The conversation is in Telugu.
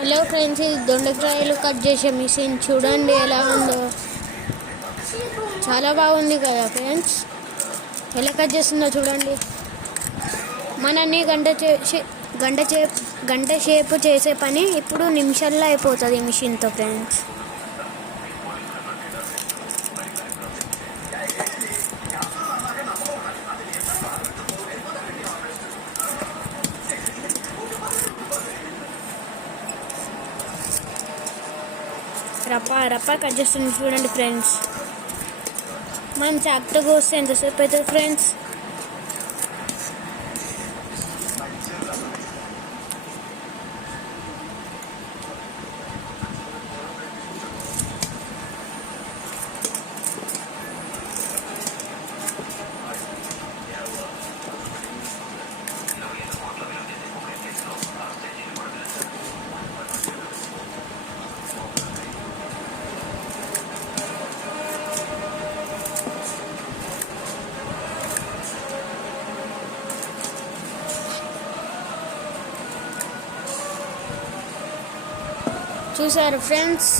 హలో ఫ్రెండ్స్, ఇది దొండకాయలు కట్ చేసే మిషన్ చూడండి ఎలా ఉందో. చాలా బాగుంది కదా ఫ్రెండ్స్. ఎలా కట్ చేస్తుందో చూడండి. మనని గంట సేపు చేసే పని ఇప్పుడు నిమిషాల్లో అయిపోతుంది మిషన్తో ఫ్రెండ్స్. రప్ప కట్ చేస్తుంది చూడండి ఫ్రెండ్స్. మనం చాకుతో కోస్తే ఎంతసేపు అవుతుంది ఫ్రెండ్స్? చూసారు ఫ్రెండ్స్.